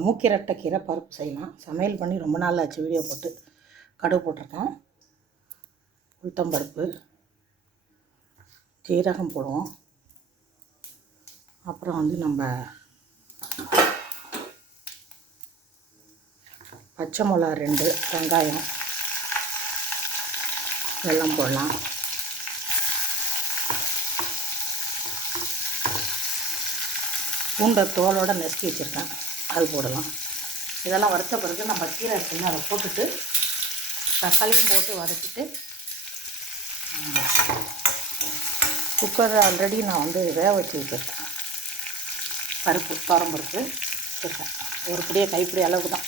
மூக்கிரட்டை கீரை பருப்பு செய்யலாம். சமையல் பண்ணி ரொம்ப நாள் ஆச்சு வீடியோ போட்டு. கடுகு போட்டிருக்கேன். உளுத்தம்பருப்பு ஜீரகம் போடுவோம். அப்புறம் வந்து நம்ம பச்சை மிளகா ரெண்டு வெங்காயம் வெல்லம் போடலாம். பூண்டை தோலோடு நசுக்கி வச்சுருக்கேன். அது போடலாம். இதெல்லாம் வறுத்த பிறகு நம்ம கீரை இருக்குல்ல அதை போட்டுட்டு தக்காளியும் போட்டு வதக்கிட்டு குக்கர் ஆல்ரெடி நான் வந்து வேக வச்சு வச்சுருக்கேன். பருப்பு துவரம் வச்சுருக்கேன். ஒரு பிடியே கைப்பிடி அளவுக்கு தான்.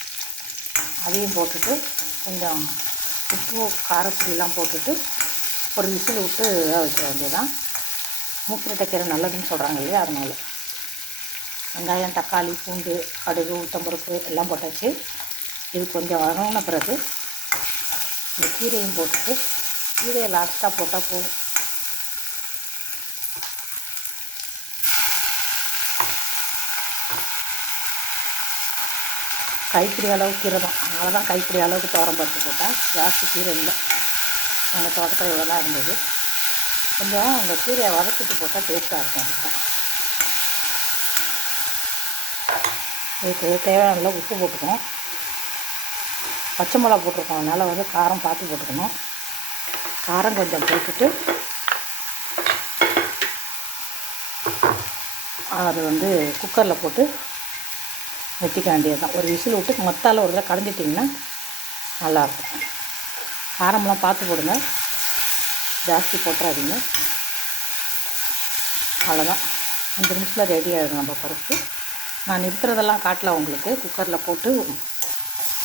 அதையும் போட்டுட்டு கொஞ்சம் உப்பு காரப்பொடியெலாம் போட்டுட்டு ஒரு விசில் விட்டு வேக வைக்க வேண்டியதான் மூக்கிரட்டை கீரை நல்லதுன்னு சொல்கிறாங்க இல்லையா அதனால். வெங்காயம் தக்காளி பூண்டு கடுகு ஊத்தம்பருப்பு எல்லாம் போட்டாச்சு. இது கொஞ்சம் வதங்கின பிறகு இந்த கீரையும் போட்டுட்டு கீரையை லாஸ்ட்டாக போட்டால் போதும். கைப்பிடி அளவு கீரை தான். அதனால தான் கைப்பிடி அளவுக்கு தோரம் பருப்பு போட்டேன் ஜாஸ்தி கீரை இல்லை. எங்கள் தோட்டத்தில் இவ்வளோ தான் இருந்தது. கொஞ்சம் அந்த கீரையை வதக்கிட்டு போட்டால் டேஸ்ட்டாக இருக்கும். அதுதான் இதுக்கு தேவையான அளவு உப்பு போட்டுக்கணும். பச்சை மிளகா போட்டிருக்கோம். அதனால் வந்து காரம் பார்த்து போட்டுக்கணும். காரம் கொஞ்சம் போட்டுட்டு அது வந்து குக்கரில் போட்டு வச்சுக்க வேண்டியது தான் ஒரு விசில் விட்டு மொத்தால் ஒரு தடவை கடைஞ்சிட்டிங்கன்னா நல்லாயிருக்கும் காரமெல்லாம் பார்த்து போடுங்க. ஜாஸ்தி போட்டுறாதீங்க. அவ்வளோதான் அஞ்சு நிமிஷத்தில் ரெடி ஆகிடும் நம்ம பருப்பு. நான் இருக்கிறதெல்லாம் காட்டல உங்களுக்கு குக்கரில் போட்டு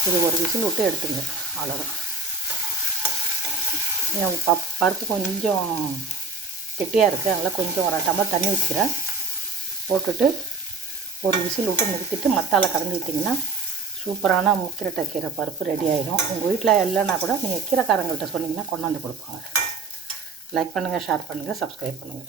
இது ஒரு விசில் விட்டு எடுத்துங்க அவ்வளோதான் என் பப் பருப்பு கொஞ்சம் கெட்டியாக இருக்குது அதனால் கொஞ்சம் ஒரு டம்ளர் தண்ணி ஊற்றிக்கிறேன் போட்டுட்டு ஒரு விசில் விட்டு நிறுத்திட்டு மத்தால் கலந்துக்கிட்டிங்கன்னா சூப்பரான முக்கிரட்டை கீரை பருப்பு ரெடி ஆகிடும் உங்கள் வீட்டில் இல்லைன்னா கூட நீங்கள் கீரைக்காரங்கள்ட்ட சொன்னீங்கன்னா கொண்டாந்து கொடுப்பாங்க. லைக் பண்ணுங்கள் ஷேர் பண்ணுங்கள் சப்ஸ்கிரைப் பண்ணுங்கள்